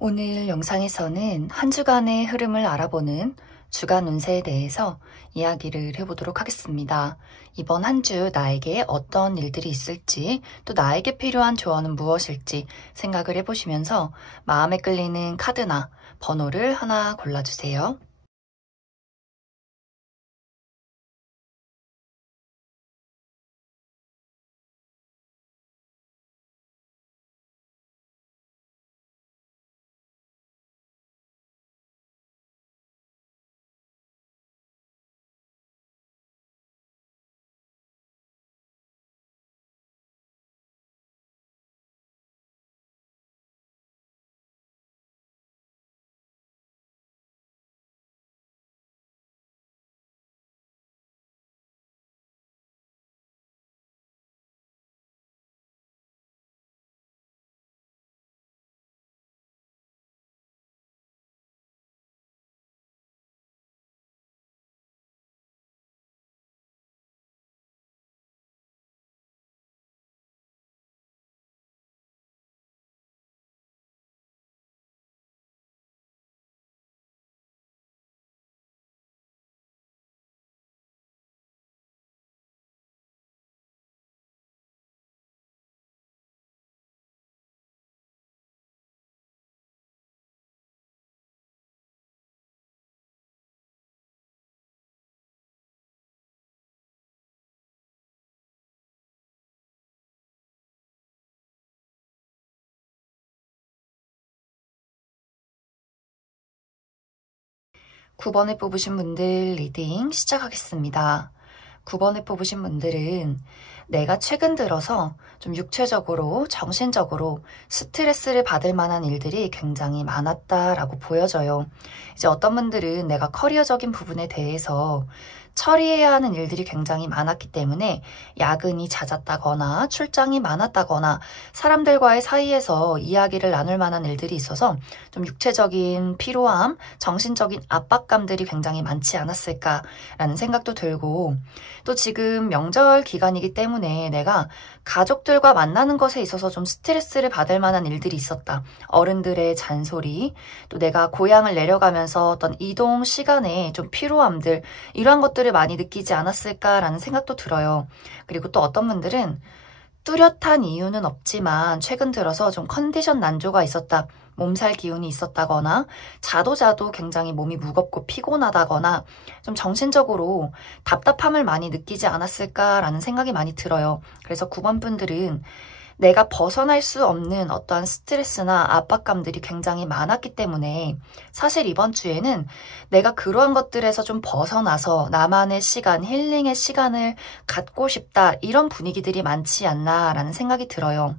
오늘 영상에서는 한 주간의 흐름을 알아보는 주간 운세에 대해서 이야기를 해보도록 하겠습니다. 이번 한 주 나에게 어떤 일들이 있을지, 또 나에게 필요한 조언은 무엇일지 생각을 해보시면서 마음에 끌리는 카드나 번호를 하나 골라주세요. (9) 번에 뽑으신 분들 리딩 시작하겠습니다. 9번에 뽑으신 분들은 내가 최근 들어서 좀 육체적으로, 정신적으로 스트레스를 받을 만한 일들이 굉장히 많았다라고 보여져요. 이제 어떤 분들은 내가 커리어적인 부분에 대해서 처리해야 하는 일들이 굉장히 많았기 때문에 야근이 잦았다거나 출장이 많았다거나 사람들과의 사이에서 이야기를 나눌 만한 일들이 있어서 좀 육체적인 피로함, 정신적인 압박감들이 굉장히 많지 않았을까라는 생각도 들고, 또 지금 명절 기간이기 때문에 내가 가족들과 만나는 것에 있어서 좀 스트레스를 받을 만한 일들이 있었다. 어른들의 잔소리, 또 내가 고향을 내려가면서 어떤 이동 시간에 좀 피로함들, 이러한 것들을 많이 느끼지 않았을까라는 생각도 들어요. 그리고 또 어떤 분들은 뚜렷한 이유는 없지만 최근 들어서 좀 컨디션 난조가 있었다. 몸살 기운이 있었다거나 자도 굉장히 몸이 무겁고 피곤하다거나 좀 정신적으로 답답함을 많이 느끼지 않았을까라는 생각이 많이 들어요. 그래서 9번 분들은 내가 벗어날 수 없는 어떠한 스트레스나 압박감들이 굉장히 많았기 때문에 사실 이번 주에는 내가 그러한 것들에서 좀 벗어나서 나만의 시간, 힐링의 시간을 갖고 싶다, 이런 분위기들이 많지 않나라는 생각이 들어요.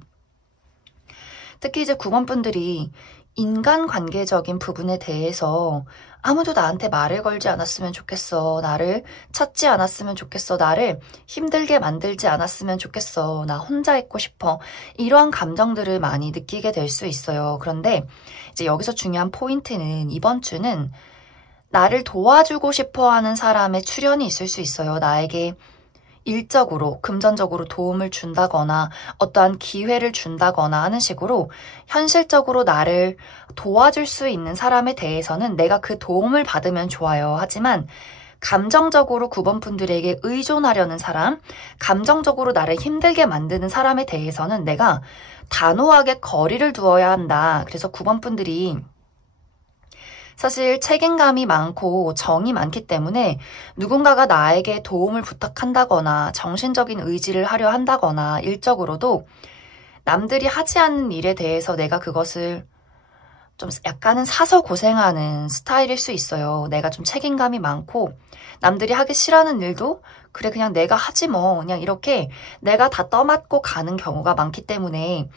특히 이제 9번 분들이 인간관계적인 부분에 대해서 아무도 나한테 말을 걸지 않았으면 좋겠어. 나를 찾지 않았으면 좋겠어. 나를 힘들게 만들지 않았으면 좋겠어. 나 혼자 있고 싶어. 이러한 감정들을 많이 느끼게 될 수 있어요. 그런데 이제 여기서 중요한 포인트는 이번 주는 나를 도와주고 싶어 하는 사람의 출현이 있을 수 있어요. 나에게 일적으로, 금전적으로 도움을 준다거나 어떠한 기회를 준다거나 하는 식으로 현실적으로 나를 도와줄 수 있는 사람에 대해서는 내가 그 도움을 받으면 좋아요. 하지만 감정적으로 9번 분들에게 의존하려는 사람, 감정적으로 나를 힘들게 만드는 사람에 대해서는 내가 단호하게 거리를 두어야 한다. 그래서 9번 분들이 사실 책임감이 많고 정이 많기 때문에 누군가가 나에게 도움을 부탁한다거나 정신적인 의지를 하려 한다거나 일적으로도 남들이 하지 않는 일에 대해서 내가 그것을 좀 약간은 사서 고생하는 스타일일 수 있어요. 내가 좀 책임감이 많고 남들이 하기 싫어하는 일도 그래 그냥 내가 하지 뭐, 그냥 이렇게 내가 다 떠맡고 가는 경우가 많기 때문에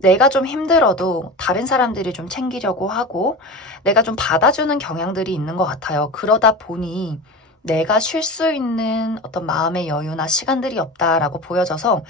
내가 좀 힘들어도 다른 사람들이 좀 챙기려고 하고 내가 좀 받아주는 경향들이 있는 것 같아요. 그러다 보니 내가 쉴 수 있는 어떤 마음의 여유나 시간들이 없다라고 보여져서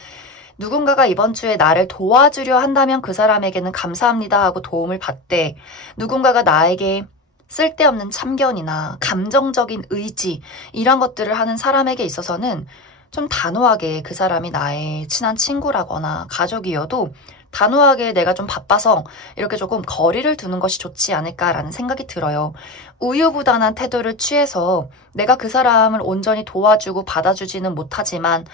누군가가 이번 주에 나를 도와주려 한다면 그 사람에게는 감사합니다 하고 도움을 받되, 누군가가 나에게 쓸데없는 참견이나 감정적인 의지, 이런 것들을 하는 사람에게 있어서는 좀 단호하게 그 사람이 나의 친한 친구라거나 가족이어도 단호하게 내가 좀 바빠서 이렇게 조금 거리를 두는 것이 좋지 않을까라는 생각이 들어요. 우유부단한 태도를 취해서 내가 그 사람을 온전히 도와주고 받아주지는 못하지만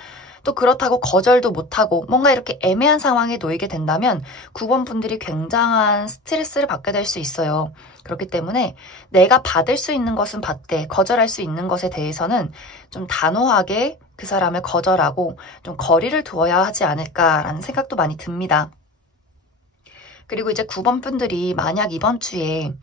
또 그렇다고 거절도 못하고 뭔가 이렇게 애매한 상황에 놓이게 된다면 9번 분들이 굉장한 스트레스를 받게 될 수 있어요. 그렇기 때문에 내가 받을 수 있는 것은 받되 거절할 수 있는 것에 대해서는 좀 단호하게 그 사람을 거절하고 좀 거리를 두어야 하지 않을까라는 생각도 많이 듭니다. 그리고 이제 9번 분들이 만약 이번 주에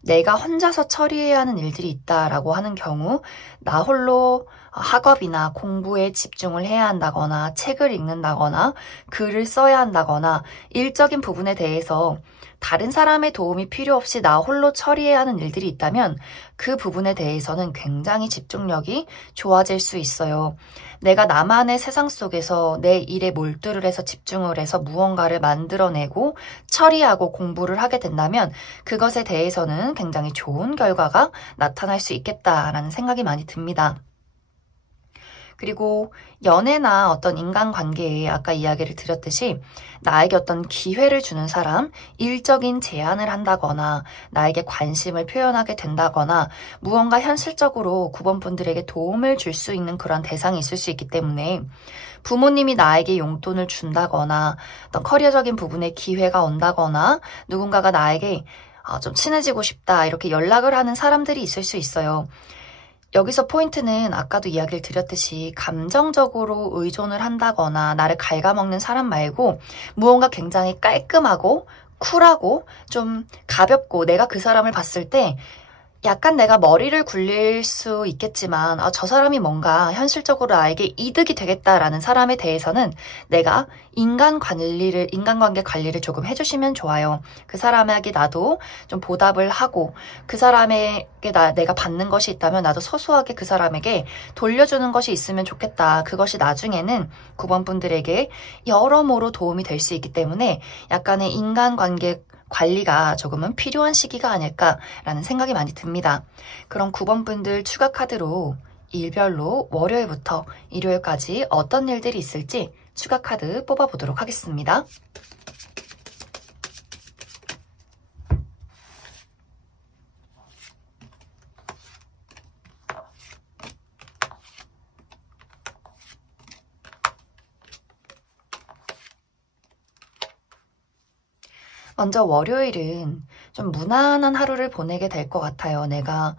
내가 혼자서 처리해야 하는 일들이 있다라고 하는 경우 나 홀로 학업이나 공부에 집중을 해야 한다거나 책을 읽는다거나 글을 써야 한다거나 일적인 부분에 대해서 다른 사람의 도움이 필요 없이 나 홀로 처리해야 하는 일들이 있다면 그 부분에 대해서는 굉장히 집중력이 좋아질 수 있어요. 내가 나만의 세상 속에서 내 일에 몰두를 해서 집중을 해서 무언가를 만들어내고 처리하고 공부를 하게 된다면 그것에 대해서는 굉장히 좋은 결과가 나타날 수 있겠다라는 생각이 많이 듭니다. 그리고 연애나 어떤 인간관계에 아까 이야기를 드렸듯이 나에게 어떤 기회를 주는 사람, 일적인 제안을 한다거나 나에게 관심을 표현하게 된다거나 무언가 현실적으로 9번 분들에게 도움을 줄 수 있는 그런 대상이 있을 수 있기 때문에 부모님이 나에게 용돈을 준다거나 어떤 커리어적인 부분에 기회가 온다거나 누군가가 나에게 좀 친해지고 싶다 이렇게 연락을 하는 사람들이 있을 수 있어요. 여기서 포인트는 아까도 이야기를 드렸듯이 감정적으로 의존을 한다거나 나를 갉아먹는 사람 말고 무언가 굉장히 깔끔하고 쿨하고 좀 가볍고 내가 그 사람을 봤을 때 약간 내가 머리를 굴릴 수 있겠지만 저 사람이 뭔가 현실적으로 나에게 이득이 되겠다라는 사람에 대해서는 내가 인간관계 관리를 조금 해주시면 좋아요. 그 사람에게 나도 좀 보답을 하고 그 사람에게 내가 받는 것이 있다면 나도 소소하게 그 사람에게 돌려주는 것이 있으면 좋겠다. 그것이 나중에는 9번 분들에게 여러모로 도움이 될 수 있기 때문에 약간의 인간관계 관리가 조금은 필요한 시기가 아닐까라는 생각이 많이 듭니다. 그럼 9번 분들 추가 카드로 일별로 월요일부터 일요일까지 어떤 일들이 있을지 추가 카드 뽑아보도록 하겠습니다. 먼저 월요일은 좀 무난한 하루를 보내게 될 것 같아요. 내가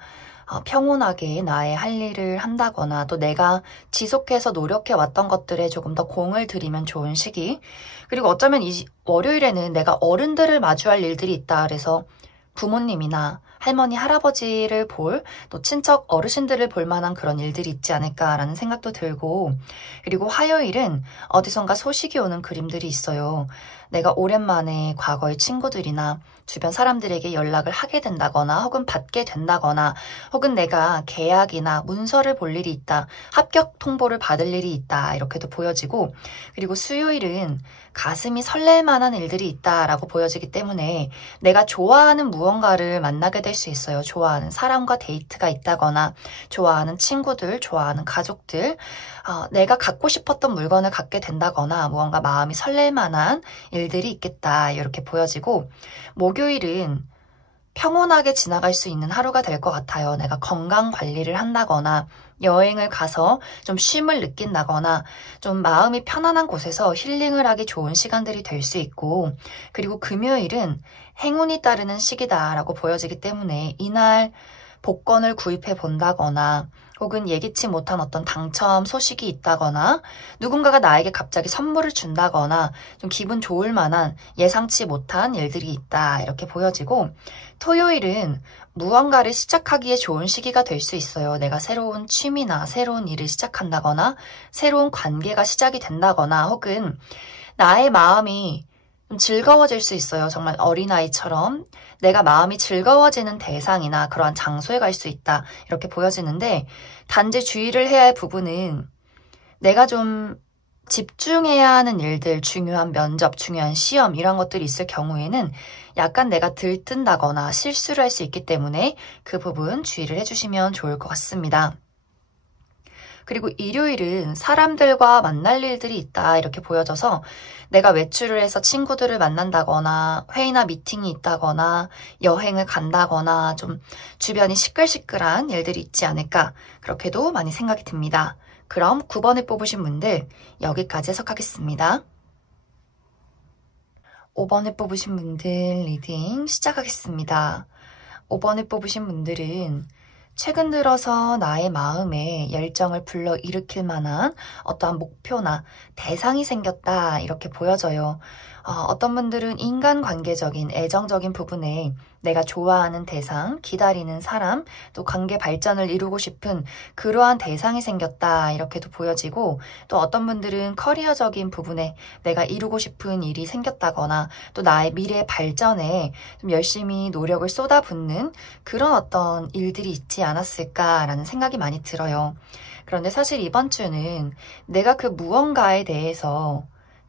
평온하게 나의 할 일을 한다거나 또 내가 지속해서 노력해 왔던 것들에 조금 더 공을 들이면 좋은 시기. 그리고 어쩌면 이 월요일에는 내가 어른들을 마주할 일들이 있다. 그래서 부모님이나 할머니, 할아버지를 또 친척 어르신들을 볼 만한 그런 일들이 있지 않을까라는 생각도 들고, 그리고 화요일은 어디선가 소식이 오는 그림들이 있어요. 내가 오랜만에 과거의 친구들이나 주변 사람들에게 연락을 하게 된다거나 혹은 받게 된다거나 혹은 내가 계약이나 문서를 볼 일이 있다, 합격 통보를 받을 일이 있다 이렇게도 보여지고, 그리고 수요일은 가슴이 설렐 만한 일들이 있다라고 보여지기 때문에 내가 좋아하는 무언가를 만나게 될 수 있어요. 좋아하는 사람과 데이트가 있다거나 좋아하는 친구들, 좋아하는 가족들, 내가 갖고 싶었던 물건을 갖게 된다거나 무언가 마음이 설렐 만한 일들이 있겠다 이렇게 보여지고, 목요일은 평온하게 지나갈 수 있는 하루가 될 것 같아요. 내가 건강 관리를 한다거나 여행을 가서 좀 쉼을 느낀다거나 좀 마음이 편안한 곳에서 힐링을 하기 좋은 시간들이 될 수 있고, 그리고 금요일은 행운이 따르는 시기다라고 보여지기 때문에 이날 복권을 구입해 본다거나 혹은 예기치 못한 어떤 당첨 소식이 있다거나 누군가가 나에게 갑자기 선물을 준다거나 좀 기분 좋을 만한 예상치 못한 일들이 있다 이렇게 보여지고, 토요일은 무언가를 시작하기에 좋은 시기가 될 수 있어요. 내가 새로운 취미나 새로운 일을 시작한다거나 새로운 관계가 시작이 된다거나 혹은 나의 마음이 좀 즐거워질 수 있어요. 정말 어린아이처럼 내가 마음이 즐거워지는 대상이나 그러한 장소에 갈 수 있다 이렇게 보여지는데, 단지 주의를 해야 할 부분은 내가 좀 집중해야 하는 일들, 중요한 면접, 중요한 시험 이런 것들이 있을 경우에는 약간 내가 들뜬다거나 실수를 할 수 있기 때문에 그 부분 주의를 해주시면 좋을 것 같습니다. 그리고 일요일은 사람들과 만날 일들이 있다 이렇게 보여져서 내가 외출을 해서 친구들을 만난다거나 회의나 미팅이 있다거나 여행을 간다거나 좀 주변이 시끌시끌한 일들이 있지 않을까 그렇게도 많이 생각이 듭니다. 그럼 9번을 뽑으신 분들 여기까지 해석하겠습니다. 5번을 뽑으신 분들 리딩 시작하겠습니다. 5번을 뽑으신 분들은 최근 들어서 나의 마음에 열정을 불러일으킬 만한 어떠한 목표나 대상이 생겼다 이렇게 보여져요. 어떤 분들은 인간관계적인 애정적인 부분에 내가 좋아하는 대상, 기다리는 사람, 또 관계 발전을 이루고 싶은 그러한 대상이 생겼다 이렇게도 보여지고 또 어떤 분들은 커리어적인 부분에 내가 이루고 싶은 일이 생겼다거나 또 나의 미래 발전에 좀 열심히 노력을 쏟아붓는 그런 어떤 일들이 있지 않았을까라는 생각이 많이 들어요. 그런데 사실 이번 주는 내가 그 무언가에 대해서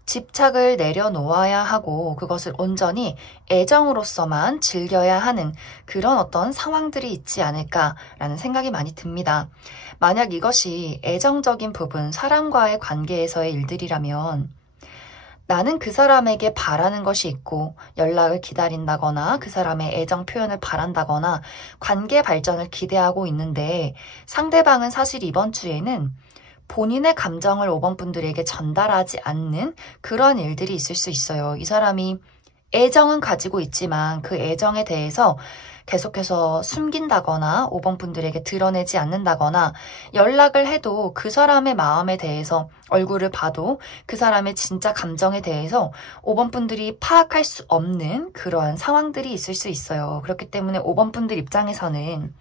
집착을 내려놓아야 하고 그것을 온전히 애정으로서만 즐겨야 하는 그런 어떤 상황들이 있지 않을까라는 생각이 많이 듭니다. 만약 이것이 애정적인 부분, 사람과의 관계에서의 일들이라면 나는 그 사람에게 바라는 것이 있고 연락을 기다린다거나 그 사람의 애정 표현을 바란다거나 관계 발전을 기대하고 있는데 상대방은 사실 이번 주에는 본인의 감정을 5번 분들에게 전달하지 않는 그런 일들이 있을 수 있어요. 이 사람이 애정은 가지고 있지만 그 애정에 대해서 계속해서 숨긴다거나 5번 분들에게 드러내지 않는다거나 연락을 해도 그 사람의 마음에 대해서 얼굴을 봐도 그 사람의 진짜 감정에 대해서 5번 분들이 파악할 수 없는 그러한 상황들이 있을 수 있어요. 그렇기 때문에 5번 분들 입장에서는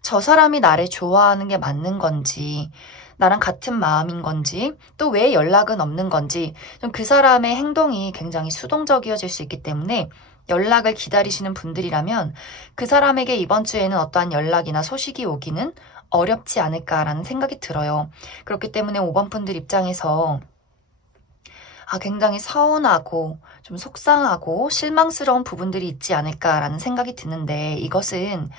저 사람이 나를 좋아하는 게 맞는 건지 나랑 같은 마음인 건지 또 왜 연락은 없는 건지 좀 그 사람의 행동이 굉장히 수동적이어질 수 있기 때문에 연락을 기다리시는 분들이라면 그 사람에게 이번 주에는 어떠한 연락이나 소식이 오기는 어렵지 않을까라는 생각이 들어요. 그렇기 때문에 5번 분들 입장에서 굉장히 서운하고 좀 속상하고 실망스러운 부분들이 있지 않을까라는 생각이 드는데 이것은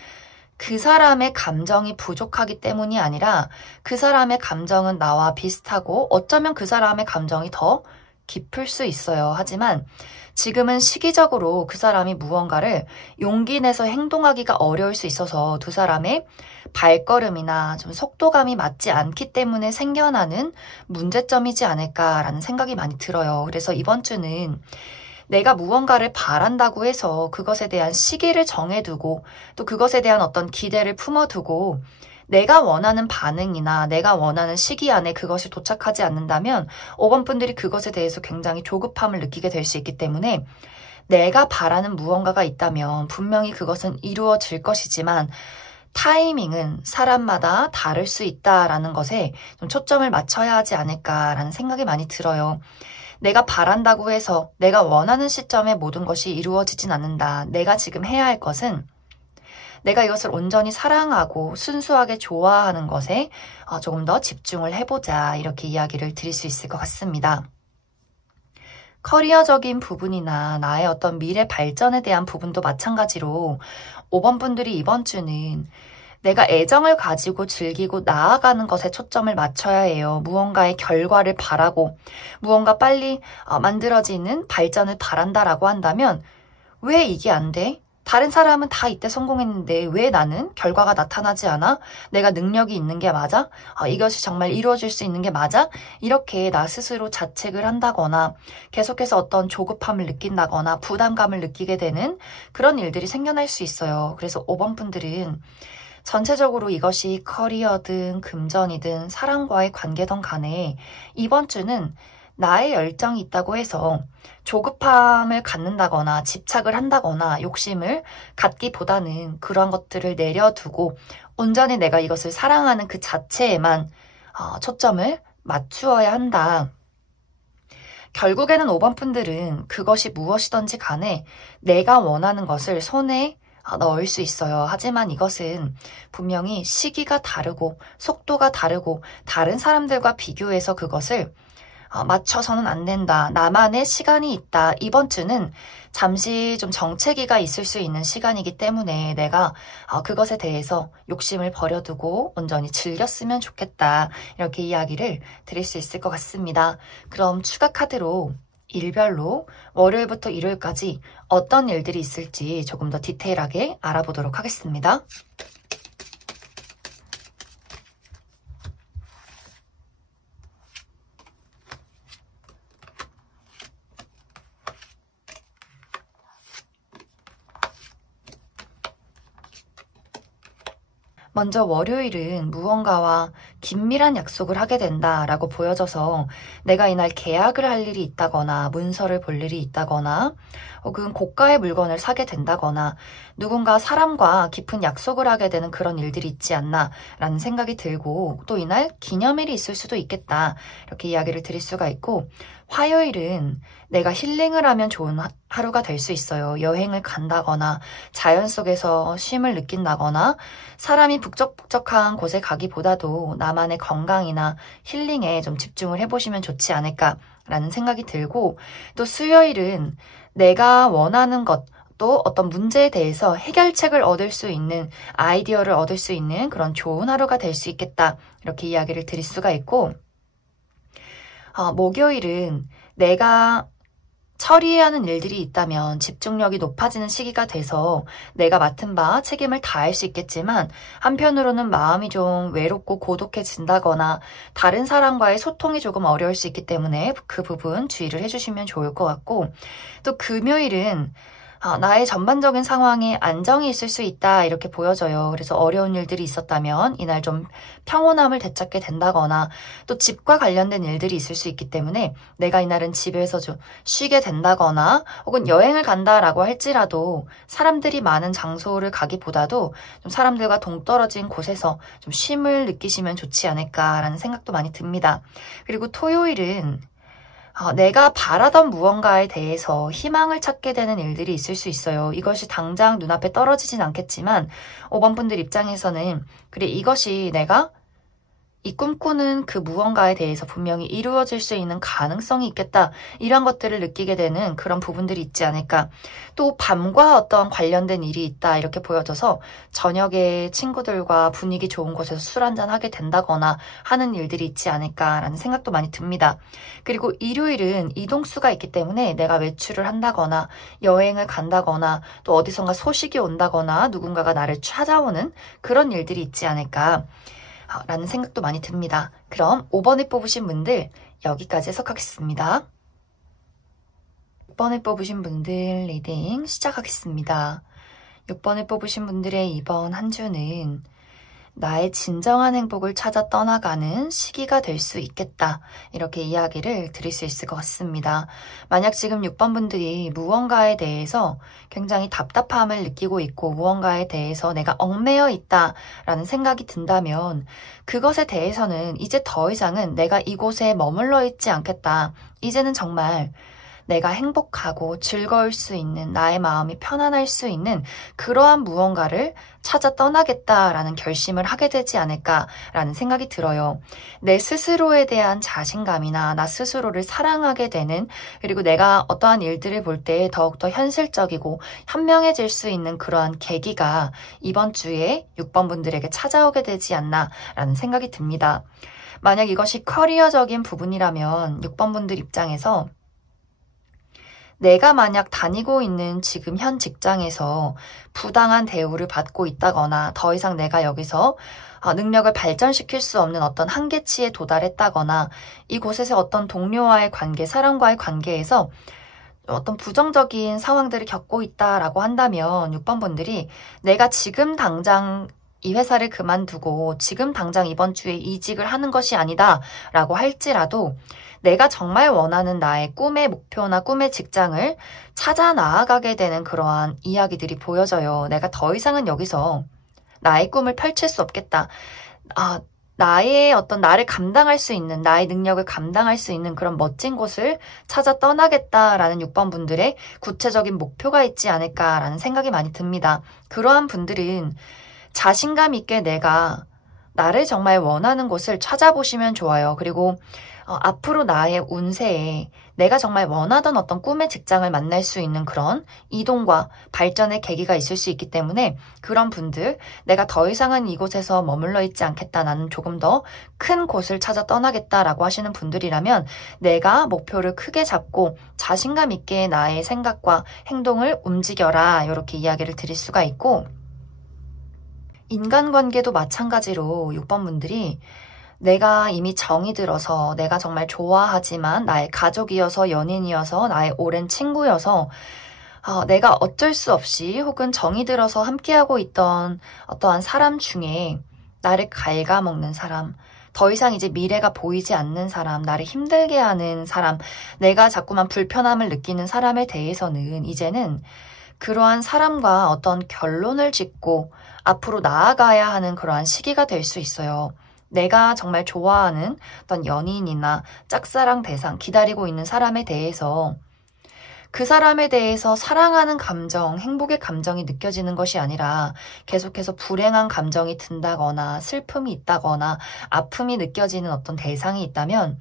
그 사람의 감정이 부족하기 때문이 아니라 그 사람의 감정은 나와 비슷하고 어쩌면 그 사람의 감정이 더 깊을 수 있어요. 하지만 지금은 시기적으로 그 사람이 무언가를 용기 내서 행동하기가 어려울 수 있어서 두 사람의 발걸음이나 좀 속도감이 맞지 않기 때문에 생겨나는 문제점이지 않을까라는 생각이 많이 들어요. 그래서 이번 주는 내가 무언가를 바란다고 해서 그것에 대한 시기를 정해두고 또 그것에 대한 어떤 기대를 품어두고 내가 원하는 반응이나 내가 원하는 시기 안에 그것이 도착하지 않는다면 5번 분들이 그것에 대해서 굉장히 조급함을 느끼게 될 수 있기 때문에 내가 바라는 무언가가 있다면 분명히 그것은 이루어질 것이지만 타이밍은 사람마다 다를 수 있다라는 것에 좀 초점을 맞춰야 하지 않을까라는 생각이 많이 들어요. 내가 바란다고 해서 내가 원하는 시점에 모든 것이 이루어지진 않는다. 내가 지금 해야 할 것은 내가 이것을 온전히 사랑하고 순수하게 좋아하는 것에 조금 더 집중을 해보자. 이렇게 이야기를 드릴 수 있을 것 같습니다. 커리어적인 부분이나 나의 어떤 미래 발전에 대한 부분도 마찬가지로 5번 분들이 이번 주는 내가 애정을 가지고 즐기고 나아가는 것에 초점을 맞춰야 해요. 무언가의 결과를 바라고 무언가 빨리 만들어지는 발전을 바란다라고 한다면 왜 이게 안 돼? 다른 사람은 다 이때 성공했는데 왜 나는 결과가 나타나지 않아? 내가 능력이 있는 게 맞아? 이것이 정말 이루어질 수 있는 게 맞아? 이렇게 나 스스로 자책을 한다거나 계속해서 어떤 조급함을 느낀다거나 부담감을 느끼게 되는 그런 일들이 생겨날 수 있어요. 그래서 5번 분들은 전체적으로 이것이 커리어든 금전이든 사람과의 관계든 간에 이번 주는 나의 열정이 있다고 해서 조급함을 갖는다거나 집착을 한다거나 욕심을 갖기보다는 그러한 것들을 내려두고 온전히 내가 이것을 사랑하는 그 자체에만 초점을 맞추어야 한다. 결국에는 5번 분들은 그것이 무엇이든지 간에 내가 원하는 것을 손에 넣을 수 있어요. 하지만 이것은 분명히 시기가 다르고 속도가 다르고 다른 사람들과 비교해서 그것을 맞춰서는 안 된다. 나만의 시간이 있다. 이번 주는 잠시 좀 정체기가 있을 수 있는 시간이기 때문에 내가 그것에 대해서 욕심을 버려두고 온전히 즐겼으면 좋겠다. 이렇게 이야기를 드릴 수 있을 것 같습니다. 그럼 추가 카드로 일별로 월요일부터 일요일까지 어떤 일들이 있을지 조금 더 디테일하게 알아보도록 하겠습니다. 먼저 월요일은 무언가와 긴밀한 약속을 하게 된다라고 보여져서 내가 이날 계약을 할 일이 있다거나 문서를 볼 일이 있다거나 혹은 고가의 물건을 사게 된다거나 누군가 사람과 깊은 약속을 하게 되는 그런 일들이 있지 않나 라는 생각이 들고 또 이날 기념일이 있을 수도 있겠다 이렇게 이야기를 드릴 수가 있고 화요일은 내가 힐링을 하면 좋은 하루가 될 수 있어요. 여행을 간다거나 자연 속에서 쉼을 느낀다거나 사람이 북적북적한 곳에 가기보다도 나만의 건강이나 힐링에 좀 집중을 해보시면 좋지 않을까라는 생각이 들고 또 수요일은 내가 원하는 것 또 어떤 문제에 대해서 해결책을 얻을 수 있는 아이디어를 얻을 수 있는 그런 좋은 하루가 될 수 있겠다 이렇게 이야기를 드릴 수가 있고 목요일은 내가 처리해야 하는 일들이 있다면 집중력이 높아지는 시기가 돼서 내가 맡은 바 책임을 다할 수 있겠지만 한편으로는 마음이 좀 외롭고 고독해진다거나 다른 사람과의 소통이 조금 어려울 수 있기 때문에 그 부분 주의를 해주시면 좋을 것 같고 또 금요일은 나의 전반적인 상황에 안정이 있을 수 있다 이렇게 보여져요. 그래서 어려운 일들이 있었다면 이날 좀 평온함을 되찾게 된다거나 또 집과 관련된 일들이 있을 수 있기 때문에 내가 이날은 집에서 좀 쉬게 된다거나 혹은 여행을 간다라고 할지라도 사람들이 많은 장소를 가기보다도 좀 사람들과 동떨어진 곳에서 좀 쉼을 느끼시면 좋지 않을까라는 생각도 많이 듭니다. 그리고 토요일은 내가 바라던 무언가에 대해서 희망을 찾게 되는 일들이 있을 수 있어요. 이것이 당장 눈앞에 떨어지진 않겠지만 5번 분들 입장에서는 그래 이것이 내가 이 꿈꾸는 그 무언가에 대해서 분명히 이루어질 수 있는 가능성이 있겠다. 이런 것들을 느끼게 되는 그런 부분들이 있지 않을까. 또 밤과 어떤 관련된 일이 있다 이렇게 보여져서 저녁에 친구들과 분위기 좋은 곳에서 술 한잔 하게 된다거나 하는 일들이 있지 않을까라는 생각도 많이 듭니다. 그리고 일요일은 이동수가 있기 때문에 내가 외출을 한다거나 여행을 간다거나 또 어디선가 소식이 온다거나 누군가가 나를 찾아오는 그런 일들이 있지 않을까. 라는 생각도 많이 듭니다. 그럼 5번을 뽑으신 분들 여기까지 해석하겠습니다. 6번을 뽑으신 분들 리딩 시작하겠습니다. 6번을 뽑으신 분들의 이번 한 주는 나의 진정한 행복을 찾아 떠나가는 시기가 될 수 있겠다. 이렇게 이야기를 드릴 수 있을 것 같습니다. 만약 지금 6번 분들이 무언가에 대해서 굉장히 답답함을 느끼고 있고 무언가에 대해서 내가 얽매여 있다라는 생각이 든다면 그것에 대해서는 이제 더 이상은 내가 이곳에 머물러 있지 않겠다. 이제는 정말 내가 행복하고 즐거울 수 있는 나의 마음이 편안할 수 있는 그러한 무언가를 찾아 떠나겠다라는 결심을 하게 되지 않을까라는 생각이 들어요. 내 스스로에 대한 자신감이나 나 스스로를 사랑하게 되는 그리고 내가 어떠한 일들을 볼 때 더욱더 현실적이고 현명해질 수 있는 그러한 계기가 이번 주에 6번 분들에게 찾아오게 되지 않나라는 생각이 듭니다. 만약 이것이 커리어적인 부분이라면 6번 분들 입장에서 내가 만약 다니고 있는 지금 현 직장에서 부당한 대우를 받고 있다거나 더 이상 내가 여기서 능력을 발전시킬 수 없는 어떤 한계치에 도달했다거나 이곳에서 어떤 동료와의 관계, 사람과의 관계에서 어떤 부정적인 상황들을 겪고 있다라고 한다면 6번 분들이 내가 지금 당장 이 회사를 그만두고 지금 당장 이번 주에 이직을 하는 것이 아니다 라고 할지라도 내가 정말 원하는 나의 꿈의 목표나 꿈의 직장을 찾아 나아가게 되는 그러한 이야기들이 보여져요. 내가 더 이상은 여기서 나의 꿈을 펼칠 수 없겠다. 나의 어떤 나를 감당할 수 있는, 나의 능력을 감당할 수 있는 그런 멋진 곳을 찾아 떠나겠다라는 6번 분들의 구체적인 목표가 있지 않을까라는 생각이 많이 듭니다. 그러한 분들은 자신감 있게 내가 나를 정말 원하는 곳을 찾아보시면 좋아요. 그리고 앞으로 나의 운세에 내가 정말 원하던 어떤 꿈의 직장을 만날 수 있는 그런 이동과 발전의 계기가 있을 수 있기 때문에 그런 분들, 내가 더 이상은 이곳에서 머물러 있지 않겠다. 나는 조금 더 큰 곳을 찾아 떠나겠다라고 하시는 분들이라면 내가 목표를 크게 잡고 자신감 있게 나의 생각과 행동을 움직여라. 이렇게 이야기를 드릴 수가 있고, 인간관계도 마찬가지로 6번 분들이 내가 이미 정이 들어서 내가 정말 좋아하지만 나의 가족이어서 연인이어서 나의 오랜 친구여서 내가 어쩔 수 없이 혹은 정이 들어서 함께하고 있던 어떠한 사람 중에 나를 갉아먹는 사람, 더 이상 이제 미래가 보이지 않는 사람, 나를 힘들게 하는 사람, 내가 자꾸만 불편함을 느끼는 사람에 대해서는 이제는 그러한 사람과 어떤 결론을 짓고 앞으로 나아가야 하는 그러한 시기가 될 수 있어요. 내가 정말 좋아하는 어떤 연인이나 짝사랑 대상, 기다리고 있는 사람에 대해서 그 사람에 대해서 사랑하는 감정, 행복의 감정이 느껴지는 것이 아니라 계속해서 불행한 감정이 든다거나 슬픔이 있다거나 아픔이 느껴지는 어떤 대상이 있다면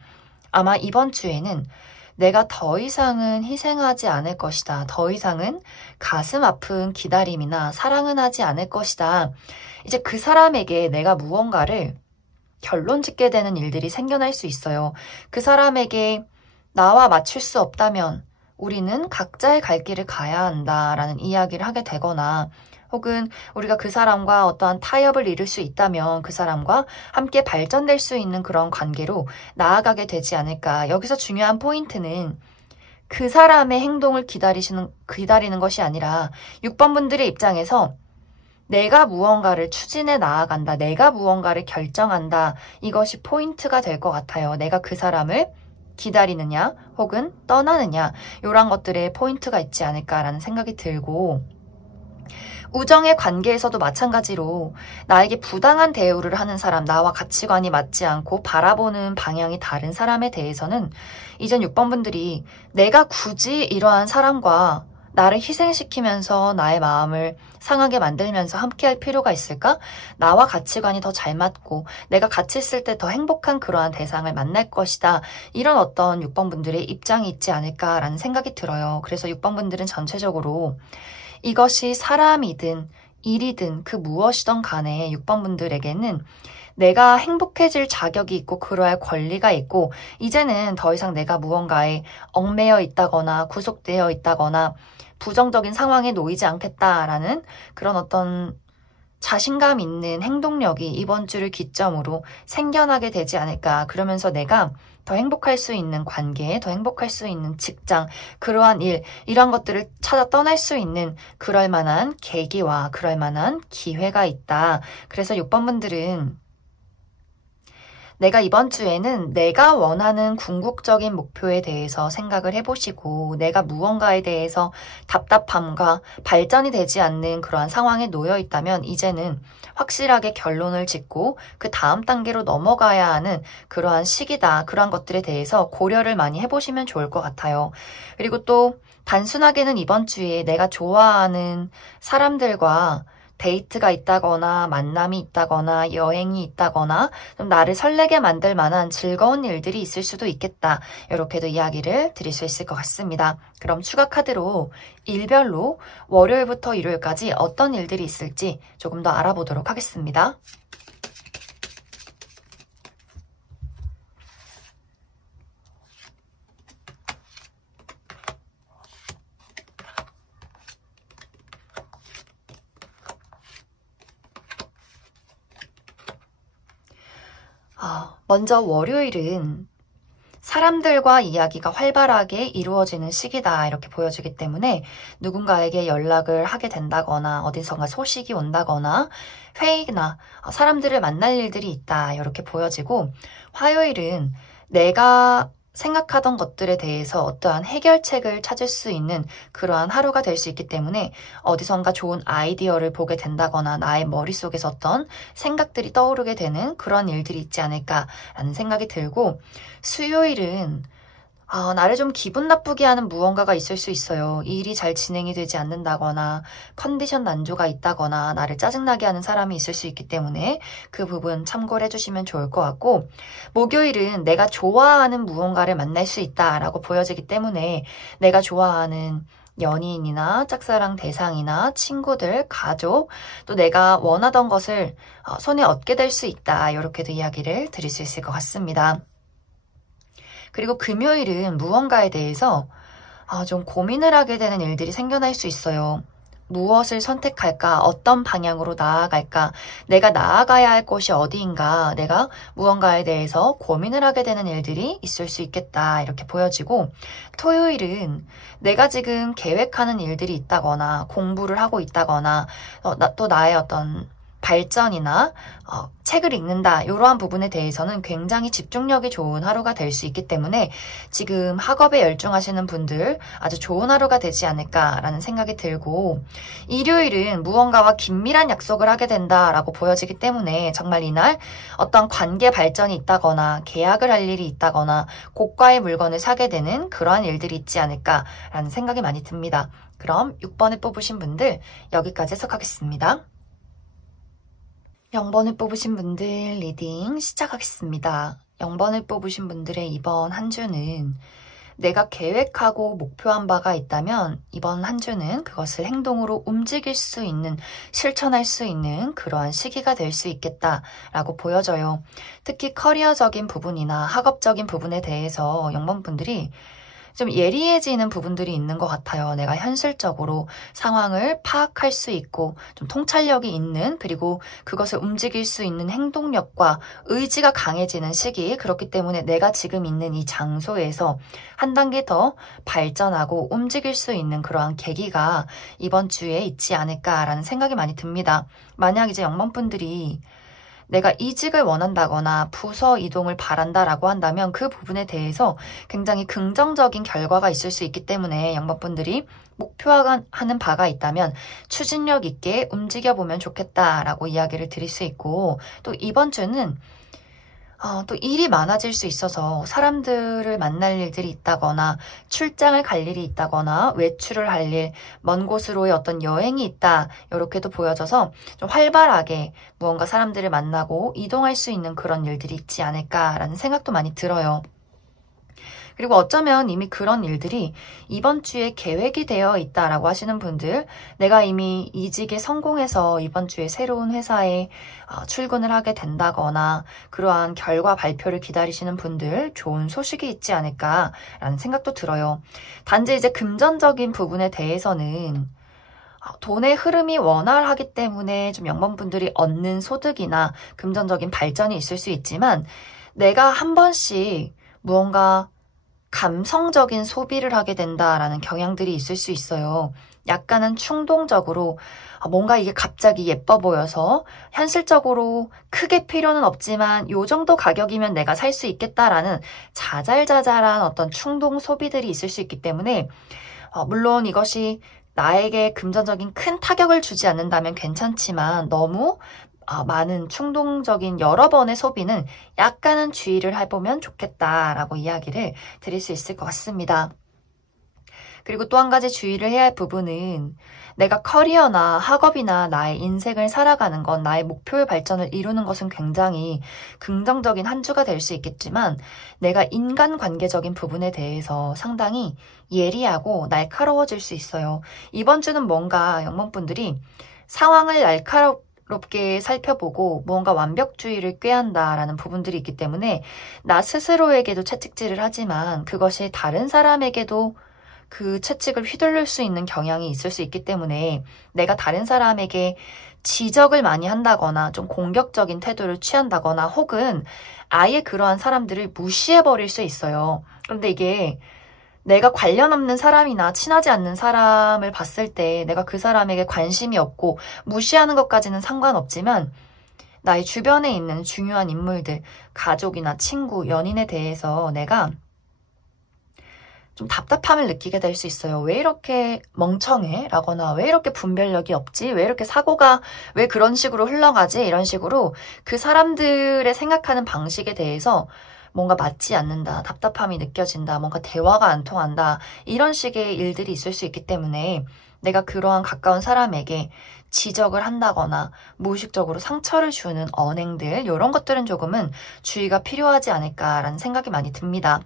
아마 이번 주에는 내가 더 이상은 희생하지 않을 것이다. 더 이상은 가슴 아픈 기다림이나 사랑은 하지 않을 것이다. 이제 그 사람에게 내가 무언가를 결론 짓게 되는 일들이 생겨날 수 있어요. 그 사람에게 나와 맞출 수 없다면 우리는 각자의 갈 길을 가야 한다라는 이야기를 하게 되거나 혹은 우리가 그 사람과 어떠한 타협을 이룰 수 있다면 그 사람과 함께 발전될 수 있는 그런 관계로 나아가게 되지 않을까. 여기서 중요한 포인트는 그 사람의 행동을 기다리는 것이 아니라 6번 분들의 입장에서 내가 무언가를 추진해 나아간다. 내가 무언가를 결정한다. 이것이 포인트가 될 것 같아요. 내가 그 사람을 기다리느냐 혹은 떠나느냐 이런 것들에 포인트가 있지 않을까라는 생각이 들고, 우정의 관계에서도 마찬가지로 나에게 부당한 대우를 하는 사람, 나와 가치관이 맞지 않고 바라보는 방향이 다른 사람에 대해서는 이젠 6번 분들이 내가 굳이 이러한 사람과 나를 희생시키면서 나의 마음을 상하게 만들면서 함께할 필요가 있을까? 나와 가치관이 더 잘 맞고 내가 같이 있을 때 더 행복한 그러한 대상을 만날 것이다. 이런 어떤 6번 분들의 입장이 있지 않을까라는 생각이 들어요. 그래서 6번 분들은 전체적으로 이것이 사람이든 일이든 그 무엇이든 간에 6번 분들에게는 내가 행복해질 자격이 있고 그러할 권리가 있고 이제는 더 이상 내가 무언가에 얽매여 있다거나 구속되어 있다거나 부정적인 상황에 놓이지 않겠다라는 그런 어떤 자신감 있는 행동력이 이번 주를 기점으로 생겨나게 되지 않을까. 그러면서 내가 더 행복할 수 있는 관계, 더 행복할 수 있는 직장, 그러한 일, 이런 것들을 찾아 떠날 수 있는 그럴 만한 계기와 그럴 만한 기회가 있다. 그래서 6번 분들은 내가 이번 주에는 내가 원하는 궁극적인 목표에 대해서 생각을 해보시고 내가 무언가에 대해서 답답함과 발전이 되지 않는 그러한 상황에 놓여 있다면 이제는 확실하게 결론을 짓고 그 다음 단계로 넘어가야 하는 그러한 시기다. 그러한 것들에 대해서 고려를 많이 해보시면 좋을 것 같아요. 그리고 또 단순하게는 이번 주에 내가 좋아하는 사람들과 데이트가 있다거나 만남이 있다거나 여행이 있다거나 좀 나를 설레게 만들 만한 즐거운 일들이 있을 수도 있겠다. 이렇게도 이야기를 드릴 수 있을 것 같습니다. 그럼 추가 카드로 일별로 월요일부터 일요일까지 어떤 일들이 있을지 조금 더 알아보도록 하겠습니다. 먼저 월요일은 사람들과 이야기가 활발하게 이루어지는 시기다 이렇게 보여지기 때문에 누군가에게 연락을 하게 된다거나 어디선가 소식이 온다거나 회의나 사람들을 만날 일들이 있다 이렇게 보여지고, 화요일은 내가 생각하던 것들에 대해서 어떠한 해결책을 찾을 수 있는 그러한 하루가 될 수 있기 때문에 어디선가 좋은 아이디어를 보게 된다거나 나의 머릿속에서 어떤 생각들이 떠오르게 되는 그런 일들이 있지 않을까라는 생각이 들고, 수요일은 나를 좀 기분 나쁘게 하는 무언가가 있을 수 있어요. 이 일이 잘 진행이 되지 않는다거나 컨디션 난조가 있다거나 나를 짜증나게 하는 사람이 있을 수 있기 때문에 그 부분 참고를 해주시면 좋을 것 같고, 목요일은 내가 좋아하는 무언가를 만날 수 있다라고 보여지기 때문에 내가 좋아하는 연인이나 짝사랑 대상이나 친구들, 가족, 또 내가 원하던 것을 손에 얻게 될 수 있다. 이렇게도 이야기를 드릴 수 있을 것 같습니다. 그리고 금요일은 무언가에 대해서 좀 고민을 하게 되는 일들이 생겨날 수 있어요. 무엇을 선택할까? 어떤 방향으로 나아갈까? 내가 나아가야 할 곳이 어디인가? 내가 무언가에 대해서 고민을 하게 되는 일들이 있을 수 있겠다. 이렇게 보여지고, 토요일은 내가 지금 계획하는 일들이 있다거나 공부를 하고 있다거나 또 나의 어떤 발전이나 책을 읽는다, 이러한 부분에 대해서는 굉장히 집중력이 좋은 하루가 될 수 있기 때문에 지금 학업에 열중하시는 분들 아주 좋은 하루가 되지 않을까라는 생각이 들고, 일요일은 무언가와 긴밀한 약속을 하게 된다라고 보여지기 때문에 정말 이날 어떤 관계 발전이 있다거나 계약을 할 일이 있다거나 고가의 물건을 사게 되는 그러한 일들이 있지 않을까라는 생각이 많이 듭니다. 그럼 6번을 뽑으신 분들 여기까지 해석하겠습니다. 0번을 뽑으신 분들 리딩 시작하겠습니다. 0번을 뽑으신 분들의 이번 한 주는 내가 계획하고 목표한 바가 있다면 이번 한 주는 그것을 행동으로 움직일 수 있는, 실천할 수 있는 그러한 시기가 될 수 있겠다라고 보여져요. 특히 커리어적인 부분이나 학업적인 부분에 대해서 0번 분들이 좀 예리해지는 부분들이 있는 것 같아요. 내가 현실적으로 상황을 파악할 수 있고 좀 통찰력이 있는, 그리고 그것을 움직일 수 있는 행동력과 의지가 강해지는 시기, 그렇기 때문에 내가 지금 있는 이 장소에서 한 단계 더 발전하고 움직일 수 있는 그러한 계기가 이번 주에 있지 않을까라는 생각이 많이 듭니다. 만약 이제 0번 분들이 내가 이직을 원한다거나 부서 이동을 바란다라고 한다면 그 부분에 대해서 굉장히 긍정적인 결과가 있을 수 있기 때문에 0번 분들이 목표하는 바가 있다면 추진력 있게 움직여보면 좋겠다라고 이야기를 드릴 수 있고, 또 이번 주는 또 일이 많아질 수 있어서 사람들을 만날 일들이 있다거나 출장을 갈 일이 있다거나 외출을 할 일, 먼 곳으로의 어떤 여행이 있다, 이렇게도 보여져서 좀 활발하게 무언가 사람들을 만나고 이동할 수 있는 그런 일들이 있지 않을까라는 생각도 많이 들어요. 그리고 어쩌면 이미 그런 일들이 이번 주에 계획이 되어 있다라고 하시는 분들, 내가 이미 이직에 성공해서 이번 주에 새로운 회사에 출근을 하게 된다거나 그러한 결과 발표를 기다리시는 분들 좋은 소식이 있지 않을까라는 생각도 들어요. 단지 이제 금전적인 부분에 대해서는 돈의 흐름이 원활하기 때문에 좀 0번 분들이 얻는 소득이나 금전적인 발전이 있을 수 있지만, 내가 한 번씩 무언가 감성적인 소비를 하게 된다라는 경향들이 있을 수 있어요. 약간은 충동적으로 뭔가 이게 갑자기 예뻐 보여서 현실적으로 크게 필요는 없지만 요 정도 가격이면 내가 살 수 있겠다라는 자잘자잘한 어떤 충동 소비들이 있을 수 있기 때문에 물론 이것이 나에게 금전적인 큰 타격을 주지 않는다면 괜찮지만 너무 많은 충동적인 여러 번의 소비는 약간은 주의를 해보면 좋겠다라고 이야기를 드릴 수 있을 것 같습니다. 그리고 또 한 가지 주의를 해야 할 부분은, 내가 커리어나 학업이나 나의 인생을 살아가는 건, 나의 목표의 발전을 이루는 것은 굉장히 긍정적인 한 주가 될 수 있겠지만, 내가 인간관계적인 부분에 대해서 상당히 예리하고 날카로워질 수 있어요. 이번 주는 뭔가 0번 분들이 상황을 날카롭게 살펴보고 무언가 완벽주의를 꾀한다라는 부분들이 있기 때문에 나 스스로에게도 채찍질을 하지만 그것이 다른 사람에게도 그 채찍을 휘둘릴 수 있는 경향이 있을 수 있기 때문에 내가 다른 사람에게 지적을 많이 한다거나 좀 공격적인 태도를 취한다거나 혹은 아예 그러한 사람들을 무시해버릴 수 있어요. 그런데 이게 내가 관련 없는 사람이나 친하지 않는 사람을 봤을 때 내가 그 사람에게 관심이 없고 무시하는 것까지는 상관없지만, 나의 주변에 있는 중요한 인물들, 가족이나 친구, 연인에 대해서 내가 좀 답답함을 느끼게 될 수 있어요. 왜 이렇게 멍청해? 라거나 왜 이렇게 분별력이 없지? 왜 이렇게 사고가 왜 그런 식으로 흘러가지? 이런 식으로 그 사람들의 생각하는 방식에 대해서 뭔가 맞지 않는다, 답답함이 느껴진다, 뭔가 대화가 안 통한다, 이런 식의 일들이 있을 수 있기 때문에 내가 그러한 가까운 사람에게 지적을 한다거나 무의식적으로 상처를 주는 언행들, 이런 것들은 조금은 주의가 필요하지 않을까라는 생각이 많이 듭니다.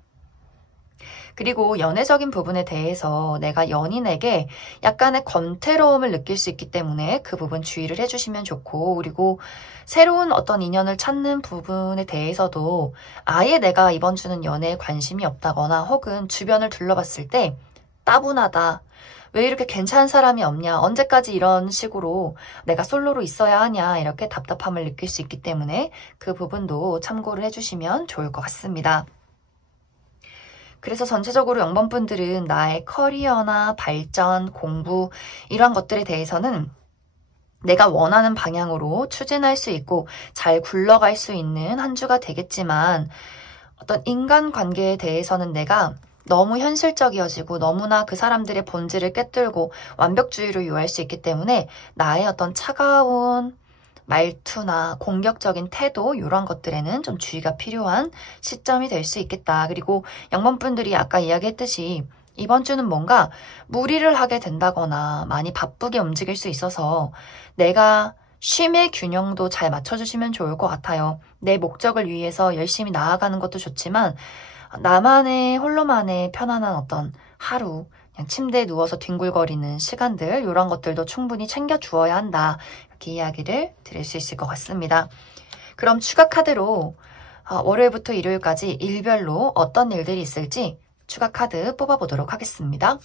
그리고 연애적인 부분에 대해서 내가 연인에게 약간의 권태로움을 느낄 수 있기 때문에 그 부분 주의를 해주시면 좋고, 그리고 새로운 어떤 인연을 찾는 부분에 대해서도 아예 내가 이번 주는 연애에 관심이 없다거나 혹은 주변을 둘러봤을 때 따분하다, 왜 이렇게 괜찮은 사람이 없냐, 언제까지 이런 식으로 내가 솔로로 있어야 하냐, 이렇게 답답함을 느낄 수 있기 때문에 그 부분도 참고를 해주시면 좋을 것 같습니다. 그래서 전체적으로 0번분들은 나의 커리어나 발전, 공부 이러한 것들에 대해서는 내가 원하는 방향으로 추진할 수 있고 잘 굴러갈 수 있는 한 주가 되겠지만, 어떤 인간관계에 대해서는 내가 너무 현실적이어지고 너무나 그 사람들의 본질을 꿰뚫고 완벽주의로 요할 수 있기 때문에 나의 어떤 차가운 말투나 공격적인 태도, 이런 것들에는 좀 주의가 필요한 시점이 될 수 있겠다. 그리고 0번분들이 아까 이야기했듯이 이번 주는 뭔가 무리를 하게 된다거나 많이 바쁘게 움직일 수 있어서 내가 쉼의 균형도 잘 맞춰주시면 좋을 것 같아요. 내 목적을 위해서 열심히 나아가는 것도 좋지만 나만의 홀로만의 편안한 어떤 하루, 그냥 침대에 누워서 뒹굴거리는 시간들, 이런 것들도 충분히 챙겨주어야 한다, 이렇게 이야기를 드릴 수 있을 것 같습니다. 그럼 추가 카드로 월요일부터 일요일까지 일별로 어떤 일들이 있을지 추가 카드 뽑아보도록 하겠습니다.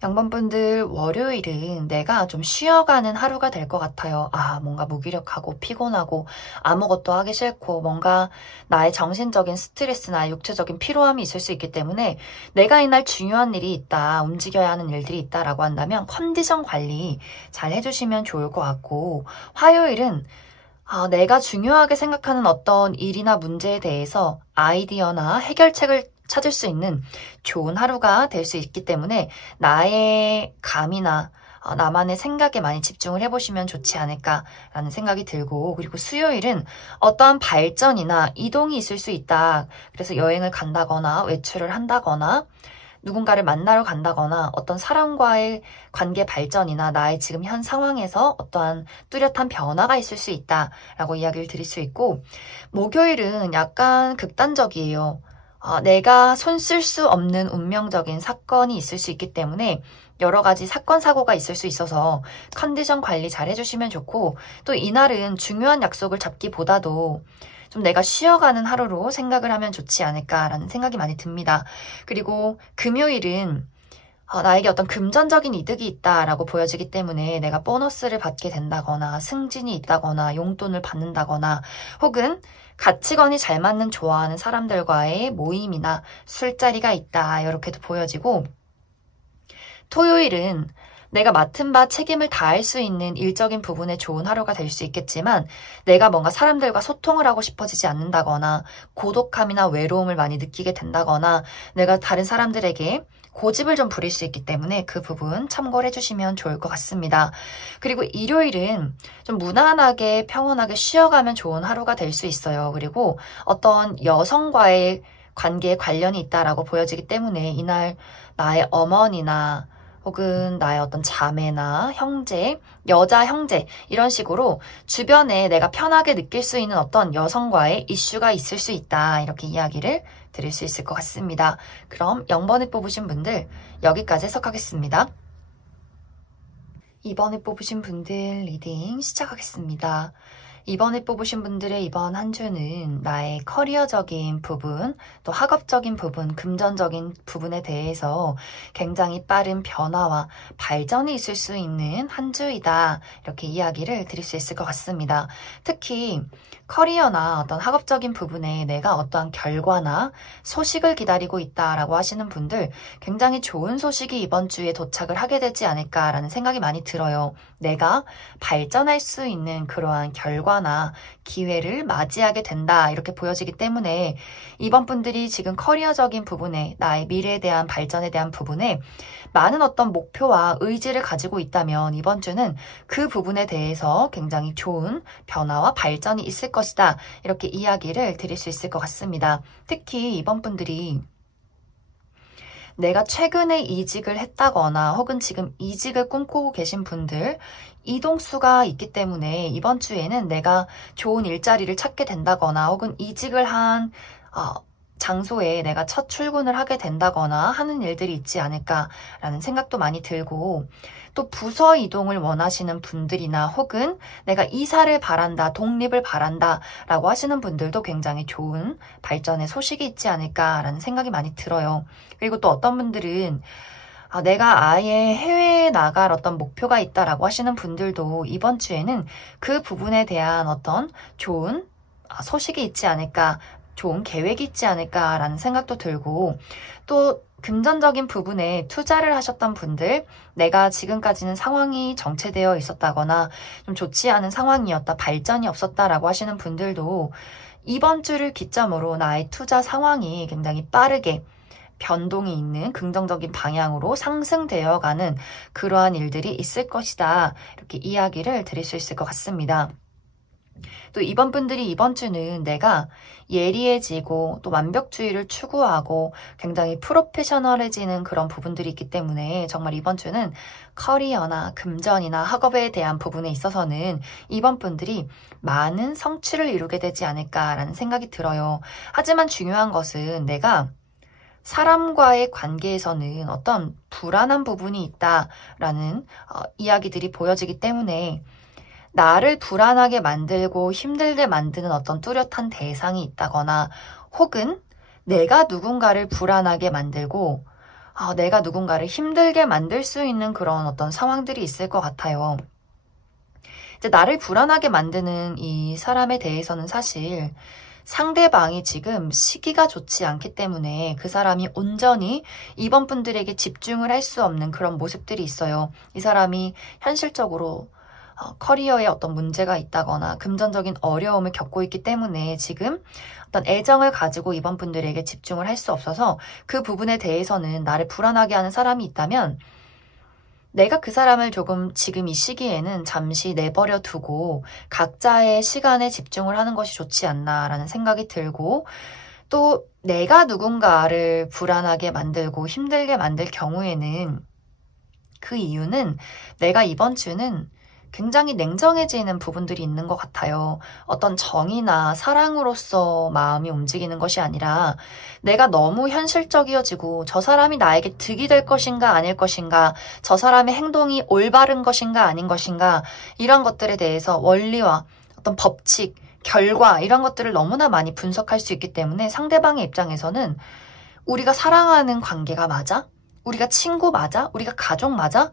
0번분들, 월요일은 내가 좀 쉬어가는 하루가 될 것 같아요. 뭔가 무기력하고 피곤하고 아무것도 하기 싫고 뭔가 나의 정신적인 스트레스나 육체적인 피로함이 있을 수 있기 때문에 내가 이날 중요한 일이 있다, 움직여야 하는 일들이 있다라고 한다면 컨디션 관리 잘 해주시면 좋을 것 같고, 화요일은 내가 중요하게 생각하는 어떤 일이나 문제에 대해서 아이디어나 해결책을 찾을 수 있는 좋은 하루가 될 수 있기 때문에 나의 감이나 나만의 생각에 많이 집중을 해보시면 좋지 않을까라는 생각이 들고, 그리고 수요일은 어떠한 발전이나 이동이 있을 수 있다. 그래서 여행을 간다거나 외출을 한다거나 누군가를 만나러 간다거나 어떤 사람과의 관계 발전이나 나의 지금 현 상황에서 어떠한 뚜렷한 변화가 있을 수 있다라고 이야기를 드릴 수 있고, 목요일은 약간 극단적이에요. 내가 손 쓸 수 없는 운명적인 사건이 있을 수 있기 때문에 여러 가지 사건, 사고가 있을 수 있어서 컨디션 관리 잘 해주시면 좋고, 또 이날은 중요한 약속을 잡기보다도 좀 내가 쉬어가는 하루로 생각을 하면 좋지 않을까라는 생각이 많이 듭니다. 그리고 금요일은 나에게 어떤 금전적인 이득이 있다라고 보여지기 때문에 내가 보너스를 받게 된다거나 승진이 있다거나 용돈을 받는다거나 혹은 가치관이 잘 맞는 좋아하는 사람들과의 모임이나 술자리가 있다, 이렇게도 보여지고, 토요일은 내가 맡은 바 책임을 다할 수 있는 일적인 부분에 좋은 하루가 될 수 있겠지만 내가 뭔가 사람들과 소통을 하고 싶어지지 않는다거나 고독함이나 외로움을 많이 느끼게 된다거나 내가 다른 사람들에게 고집을 좀 부릴 수 있기 때문에 그 부분 참고를 해주시면 좋을 것 같습니다. 그리고 일요일은 좀 무난하게 평온하게 쉬어가면 좋은 하루가 될 수 있어요. 그리고 어떤 여성과의 관계에 관련이 있다라고 보여지기 때문에 이날 나의 어머니나 혹은 나의 어떤 자매나 형제, 여자 형제, 이런 식으로 주변에 내가 편하게 느낄 수 있는 어떤 여성과의 이슈가 있을 수 있다, 이렇게 이야기를 드릴 수 있을 것 같습니다. 그럼 0번을 뽑으신 분들 여기까지 해석하겠습니다. 2번을 뽑으신 분들 리딩 시작하겠습니다. 2번을 뽑으신 분들의 이번 한 주는 나의 커리어적인 부분, 또 학업적인 부분, 금전적인 부분에 대해서 굉장히 빠른 변화와 발전이 있을 수 있는 한 주이다, 이렇게 이야기를 드릴 수 있을 것 같습니다. 특히 커리어나 어떤 학업적인 부분에 내가 어떠한 결과나 소식을 기다리고 있다라고 하시는 분들, 굉장히 좋은 소식이 이번 주에 도착을 하게 되지 않을까라는 생각이 많이 들어요. 내가 발전할 수 있는 그러한 결과 결과나 기회를 맞이하게 된다 이렇게 보여지기 때문에 이번 분들이 지금 커리어적인 부분에 나의 미래에 대한 발전에 대한 부분에 많은 어떤 목표와 의지를 가지고 있다면 이번 주는 그 부분에 대해서 굉장히 좋은 변화와 발전이 있을 것이다 이렇게 이야기를 드릴 수 있을 것 같습니다. 특히 이번 분들이 내가 최근에 이직을 했다거나 혹은 지금 이직을 꿈꾸고 계신 분들 이동수가 있기 때문에 이번 주에는 내가 좋은 일자리를 찾게 된다거나 혹은 이직을 한 장소에 내가 첫 출근을 하게 된다거나 하는 일들이 있지 않을까라는 생각도 많이 들고 또 부서 이동을 원하시는 분들이나 혹은 내가 이사를 바란다, 독립을 바란다 라고 하시는 분들도 굉장히 좋은 발전의 소식이 있지 않을까라는 생각이 많이 들어요. 그리고 또 어떤 분들은 내가 아예 해외에 나갈 어떤 목표가 있다라고 하시는 분들도 이번 주에는 그 부분에 대한 어떤 좋은 소식이 있지 않을까, 좋은 계획이 있지 않을까라는 생각도 들고 또 금전적인 부분에 투자를 하셨던 분들, 내가 지금까지는 상황이 정체되어 있었다거나 좀 좋지 않은 상황이었다, 발전이 없었다라고 하시는 분들도 이번 주를 기점으로 나의 투자 상황이 굉장히 빠르게 변동이 있는 긍정적인 방향으로 상승되어가는 그러한 일들이 있을 것이다. 이렇게 이야기를 드릴 수 있을 것 같습니다. 또 이번 분들이 이번 주는 내가 예리해지고 또 완벽주의를 추구하고 굉장히 프로페셔널해지는 그런 부분들이 있기 때문에 정말 이번 주는 커리어나 금전이나 학업에 대한 부분에 있어서는 이번 분들이 많은 성취를 이루게 되지 않을까라는 생각이 들어요. 하지만 중요한 것은 내가 사람과의 관계에서는 어떤 불안한 부분이 있다라는 이야기들이 보여지기 때문에 나를 불안하게 만들고 힘들게 만드는 어떤 뚜렷한 대상이 있다거나 혹은 내가 누군가를 불안하게 만들고 내가 누군가를 힘들게 만들 수 있는 그런 어떤 상황들이 있을 것 같아요. 이제 나를 불안하게 만드는 이 사람에 대해서는 사실 상대방이 지금 시기가 좋지 않기 때문에 그 사람이 온전히 이번 분들에게 집중을 할 수 없는 그런 모습들이 있어요. 이 사람이 현실적으로 커리어에 어떤 문제가 있다거나 금전적인 어려움을 겪고 있기 때문에 지금 어떤 애정을 가지고 이번 분들에게 집중을 할 수 없어서 그 부분에 대해서는 나를 불안하게 하는 사람이 있다면 내가 그 사람을 조금 지금 이 시기에는 잠시 내버려 두고 각자의 시간에 집중을 하는 것이 좋지 않나라는 생각이 들고 또 내가 누군가를 불안하게 만들고 힘들게 만들 경우에는 그 이유는 내가 이번 주는 굉장히 냉정해지는 부분들이 있는 것 같아요. 어떤 정이나 사랑으로서 마음이 움직이는 것이 아니라 내가 너무 현실적이어지고 저 사람이 나에게 득이 될 것인가 아닐 것인가, 저 사람의 행동이 올바른 것인가 아닌 것인가 이런 것들에 대해서 원리와 어떤 법칙, 결과 이런 것들을 너무나 많이 분석할 수 있기 때문에 상대방의 입장에서는 우리가 사랑하는 관계가 맞아? 우리가 친구 맞아? 우리가 가족 맞아?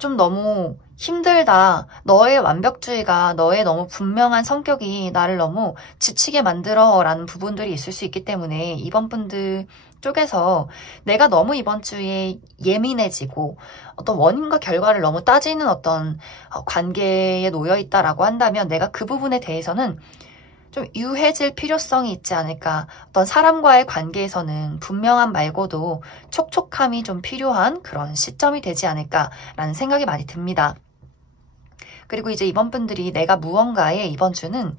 좀 너무 힘들다. 너의 완벽주의가 너의 너무 분명한 성격이 나를 너무 지치게 만들어 라는 부분들이 있을 수 있기 때문에 이번 분들 쪽에서 내가 너무 이번 주에 예민해지고 어떤 원인과 결과를 너무 따지는 어떤 관계에 놓여 있다라고 한다면 내가 그 부분에 대해서는 좀 유해질 필요성이 있지 않을까. 어떤 사람과의 관계에서는 분명함 말고도 촉촉함이 좀 필요한 그런 시점이 되지 않을까라는 생각이 많이 듭니다. 그리고 이제 이번 분들이 내가 무언가에 이번 주는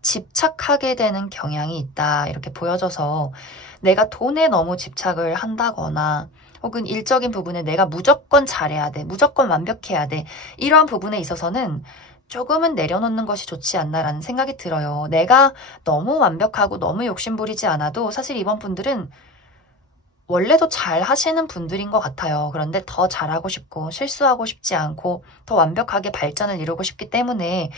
집착하게 되는 경향이 있다 이렇게 보여져서 내가 돈에 너무 집착을 한다거나 혹은 일적인 부분에 내가 무조건 잘해야 돼, 무조건 완벽해야 돼 이러한 부분에 있어서는 조금은 내려놓는 것이 좋지 않나라는 생각이 들어요. 내가 너무 완벽하고 너무 욕심부리지 않아도 사실 이번 분들은 원래도 잘 하시는 분들인 것 같아요. 그런데 더 잘하고 싶고 실수하고 싶지 않고 더 완벽하게 발전을 이루고 싶기 때문에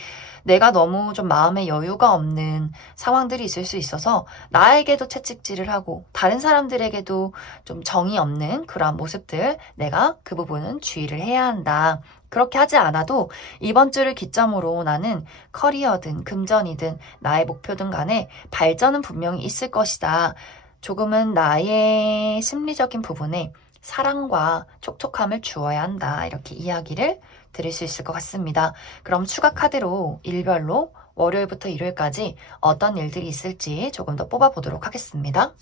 내가 너무 좀 마음에 여유가 없는 상황들이 있을 수 있어서 나에게도 채찍질을 하고 다른 사람들에게도 좀 정이 없는 그러한 모습들 내가 그 부분은 주의를 해야 한다. 그렇게 하지 않아도 이번 주를 기점으로 나는 커리어든 금전이든 나의 목표든 간에 발전은 분명히 있을 것이다. 조금은 나의 심리적인 부분에 사랑과 촉촉함을 주어야 한다. 이렇게 이야기를 드릴 수 있을 것 같습니다. 그럼 추가 카드로 일별로 월요일부터 일요일까지 어떤 일들이 있을지 조금 더 뽑아보도록 하겠습니다.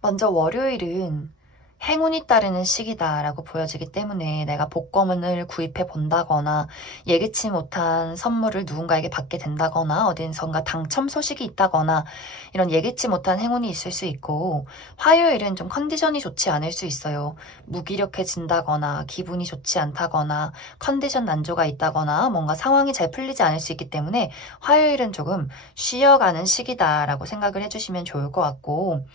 먼저 월요일은 행운이 따르는 시기다라고 보여지기 때문에 내가 복권을 구입해 본다거나 예기치 못한 선물을 누군가에게 받게 된다거나 어딘선가 당첨 소식이 있다거나 이런 예기치 못한 행운이 있을 수 있고, 화요일은 좀 컨디션이 좋지 않을 수 있어요. 무기력해진다거나 기분이 좋지 않다거나 컨디션 난조가 있다거나 뭔가 상황이 잘 풀리지 않을 수 있기 때문에 화요일은 조금 쉬어가는 시기다라고 생각을 해주시면 좋을 것 같고,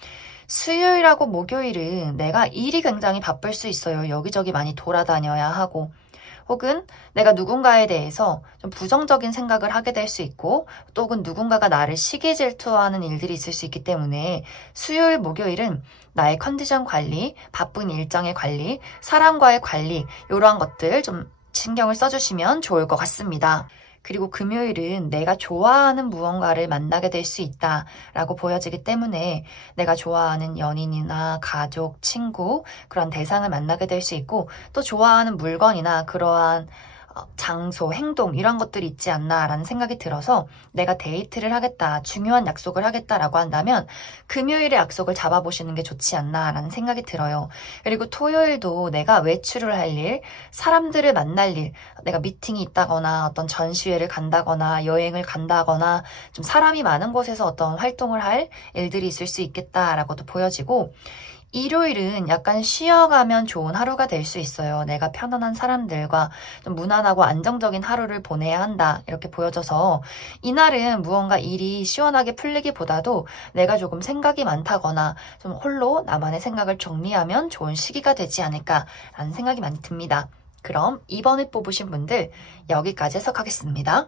수요일하고 목요일은 내가 일이 굉장히 바쁠 수 있어요. 여기저기 많이 돌아다녀야 하고, 혹은 내가 누군가에 대해서 좀 부정적인 생각을 하게 될 수 있고, 또 혹은 누군가가 나를 시기 질투하는 일들이 있을 수 있기 때문에 수요일, 목요일은 나의 컨디션 관리, 바쁜 일정의 관리, 사람과의 관리, 이러한 것들 좀 신경을 써주시면 좋을 것 같습니다. 그리고 금요일은 내가 좋아하는 무언가를 만나게 될 수 있다라고 보여지기 때문에 내가 좋아하는 연인이나 가족, 친구, 그런 대상을 만나게 될 수 있고, 또 좋아하는 물건이나 그러한 장소, 행동 이런 것들이 있지 않나라는 생각이 들어서 내가 데이트를 하겠다, 중요한 약속을 하겠다라고 한다면 금요일에 약속을 잡아보시는 게 좋지 않나라는 생각이 들어요. 그리고 토요일도 내가 외출을 할 일, 사람들을 만날 일, 내가 미팅이 있다거나 어떤 전시회를 간다거나 여행을 간다거나 좀 사람이 많은 곳에서 어떤 활동을 할 일들이 있을 수 있겠다라고도 보여지고, 일요일은 약간 쉬어가면 좋은 하루가 될 수 있어요. 내가 편안한 사람들과 좀 무난하고 안정적인 하루를 보내야 한다, 이렇게 보여져서 이날은 무언가 일이 시원하게 풀리기보다도 내가 조금 생각이 많다거나 좀 홀로 나만의 생각을 정리하면 좋은 시기가 되지 않을까라는 생각이 많이 듭니다. 그럼 이번에 뽑으신 분들 여기까지 해석하겠습니다.